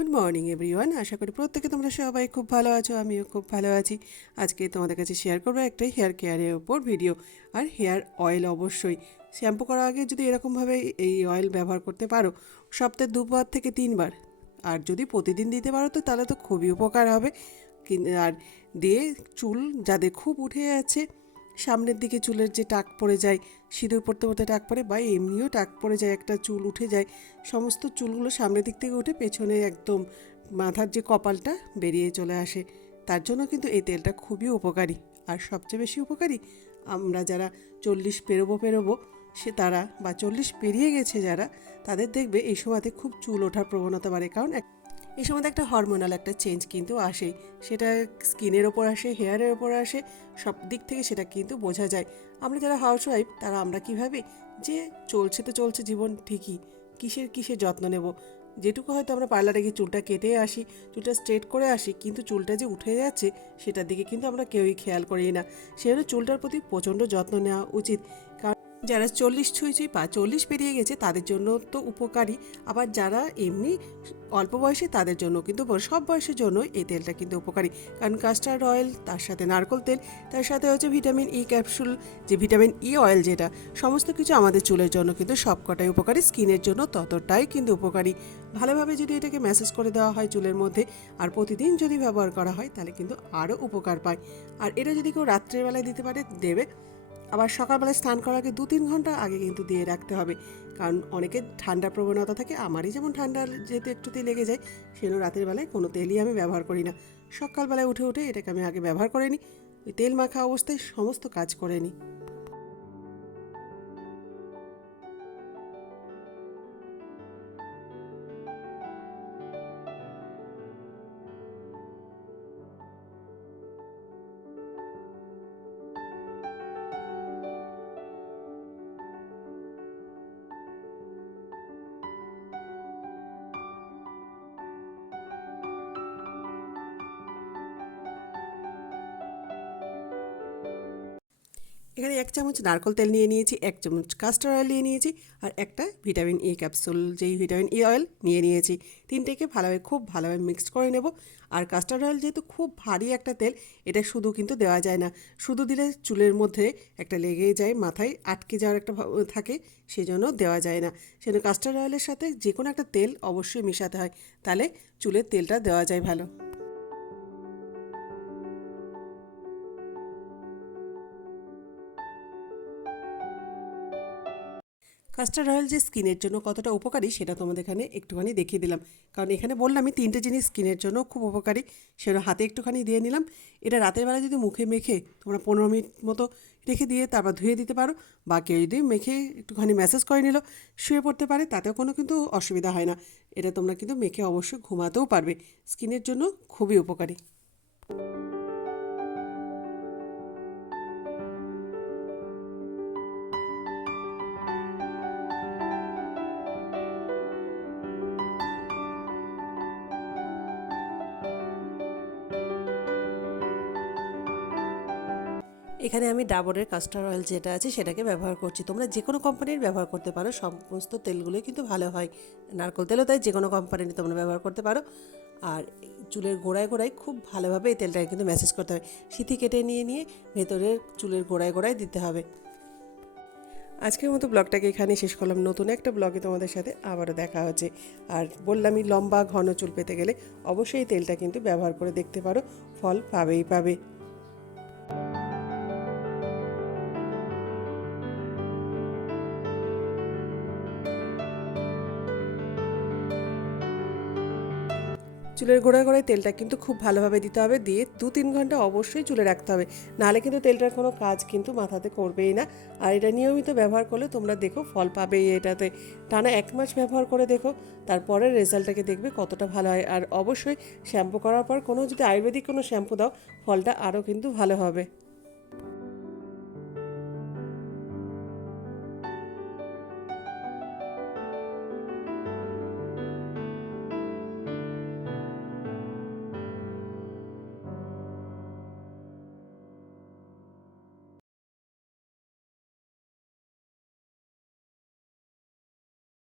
Good morning everyone আশা করি প্রত্যেকে তোমরা সবাই খুব ভালো আছো, আমিও খুব ভালো আছি। আজকে তোমাদের কাছে শেয়ার করব একটা হেয়ার কেয়ারের ওপর ভিডিও আর হেয়ার অয়েল অবশ্যই। শ্যাম্পু করার আগে যদি এরকমভাবে এই অয়েল ব্যবহার করতে পারো, সপ্তাহে দুবার থেকে তিনবার। আর যদি প্রতিদিন দিতে পারো, তো তাহলে তো খুবই উপকার হবে। আর দিয়ে চুল যাদের খুব উঠে যাচ্ছে সামনের দিকে চুলের যে টাক পড়ে যায়, সিঁদুর পড়তে পড়তে টাক পড়ে বা এমনিও টাক পড়ে যায়, একটা চুল উঠে যায়, সমস্ত চুলগুলো সামনের দিক থেকে উঠে পেছনে একদম মাথার যে কপালটা বেরিয়ে চলে আসে। তার জন্য কিন্তু এই তেলটা খুবই উপকারী। আর সবচেয়ে বেশি উপকারী, আমরা যারা চল্লিশ পেরোবো পেরোবো, সে তারা বা চল্লিশ পেরিয়ে গেছে যারা, তাদের দেখবে এই সময়তে খুব চুল ওঠার প্রবণতা বাড়ে। কারণ এই সময় একটা হরমোনাল একটা চেঞ্জ কিন্তু আসে। সেটা স্কিনের ওপর আসে হেয়ারের ওপর আসে, সব দিক থেকে সেটা কিন্তু বোঝা যায়। আমরা যারা হাউস ওয়াইফ তারা আমরা কী ভাবি? যে চলছে তো চলছে জীবন ঠিকই, কিসের কিসের যত্ন নেব? যেটুকু হয়তো আমরা পার্লারে গিয়ে চুলটা কেটে আসি, চুলটা স্ট্রেট করে আসি, কিন্তু চুলটা যে উঠে যাচ্ছে, সেটার দিকে কিন্তু আমরা কেউই খেয়াল করি না। সেজন্য চুলটার প্রতি প্রচণ্ড যত্ন নেওয়া উচিত। কারণ যারা চল্লিশ ছুঁই ছুঁই পা, চল্লিশ পেরিয়ে গেছে, তাদের জন্য তো উপকারী। আবার যারা এমনি অল্প বয়সে, তাদের জন্য কিন্তু সব বয়সের জন্য এই তেলটা কিন্তু উপকারী। কারণ কাস্টার্ড অয়েল তার সাথে নারকল তেল, তার সাথে হচ্ছে ভিটামিন ই ক্যাপসুল যে ভিটামিন ই অয়েল যেটা, সমস্ত কিছু আমাদের চুলের জন্য কিন্তু সবকটাই উপকারী, স্কিনের জন্য ততটাই কিন্তু উপকারী। ভালোভাবে যদি এটাকে ম্যাসেজ করে দেওয়া হয় চুলের মধ্যে, আর প্রতিদিন যদি ব্যবহার করা হয়, তাহলে কিন্তু আরও উপকার পায়। আর এটা যদি কেউ রাত্রেবেলায় দিতে পারে, দেবে। আবার সকালবেলায় স্নান করার আগে দু তিন ঘণ্টা আগে কিন্তু দিয়ে রাখতে হবে। কারণ অনেকের ঠান্ডা প্রবণতা থাকে, আমারই যেমন ঠান্ডা যেহেতু একটুতেই লেগে যায়, সেজন্য রাতের বেলায় কোনো তেলই আমি ব্যবহার করি না। সকালবেলায় উঠে উঠে এটাকে আমি আগে ব্যবহার করে নিই, ওই তেল মাখা অবস্থায় সমস্ত কাজ করে নিই। এখানে এক চামচ নারকল তেল নিয়ে নিয়েছি, এক চামচ কাস্টার অয়েল নিয়ে নিয়েছি আর একটা ভিটামিন ই ক্যাপসুল যেই ভিটামিন ই অয়েল নিয়ে নিয়েছি। তিনটেকে ভালোভাবে, খুব ভালোভাবে মিক্সড করে নেব। আর কাস্টার অয়েল যেহেতু খুব ভারী একটা তেল, এটা শুধু কিন্তু দেওয়া যায় না। শুধু দিলে চুলের মধ্যে একটা লেগে যায়, মাথায় আটকে যাওয়ার একটা থাকে, সেজন্য দেওয়া যায় না। সেজন্য কাস্টার অয়েলের সাথে যে কোনো একটা তেল অবশ্যই মেশাতে হয়, তাহলে চুলের তেলটা দেওয়া যায় ভালো। কাস্টার্ড অয়েল যে স্কিনের জন্য কতটা উপকারী সেটা তোমাদের এখানে একটুখানি দেখিয়ে দিলাম। কারণ এখানে বললাম আমি তিনটে জিনিস স্কিনের জন্য খুব উপকারী, সেটা হাতে একটুখানি দিয়ে নিলাম। এটা রাতের বেলা যদি মুখে মেখে তোমরা পনেরো মিনিট মতো রেখে দিয়ে তারপর ধুয়ে দিতে পারো, বা কেউ যদি মেখে একটুখানি ম্যাসেজ করে নিল, শুয়ে পড়তে পারে, তাতেও কোনো কিন্তু অসুবিধা হয় না। এটা তোমরা কিন্তু মেখে অবশ্যই ঘুমাতেও পারবে। স্কিনের জন্য খুবই উপকারী। এখানে আমি ডাবরের কাস্টার অয়েল যেটা আছে সেটাকে ব্যবহার করছি। তোমরা যে কোনো কোম্পানির ব্যবহার করতে পারো। সমস্ত তেলগুলোই কিন্তু ভালো হয়। নারকল তেলও তাই যে কোনো কোম্পানির তোমরা ব্যবহার করতে পারো। আর চুলের গোড়ায় গোড়ায় খুব ভালোভাবে এই তেলটাকে কিন্তু ম্যাসেজ করতে হবে। সিথি কেটে নিয়ে নিয়ে ভেতরের চুলের গোড়ায় গোড়ায় দিতে হবে। আজকের মতো ব্লগটাকে এখানে শেষ করলাম। নতুন একটা ব্লগে তোমাদের সাথে আবারও দেখা হচ্ছে। আর বললামই, লম্বা, ঘন চুল পেতে গেলে অবশ্যই তেলটা কিন্তু ব্যবহার করে দেখতে পারো। ফল পাবেই পাবে। চুলের গোড়ায় গোড়ায় তেলটা কিন্তু খুব ভালোভাবে দিতে হবে। দিয়ে দু তিন ঘণ্টা অবশ্যই চুলে রাখতে হবে। নাহলে কিন্তু তেলটার কোনো কাজ কিন্তু মাথাতে করবেই না। আর এটা নিয়মিত ব্যবহার করলে তোমরা দেখো ফল পাবেই এটাতে। টানা এক মাস ব্যবহার করে দেখো তারপরে রেজাল্টটাকে দেখবে কতটা ভালো হয়। আর অবশ্যই শ্যাম্পু করার পর কোনো যদি আয়ুর্বেদিক কোনো শ্যাম্পু দাও, ফলটা আরও কিন্তু ভালো হবে।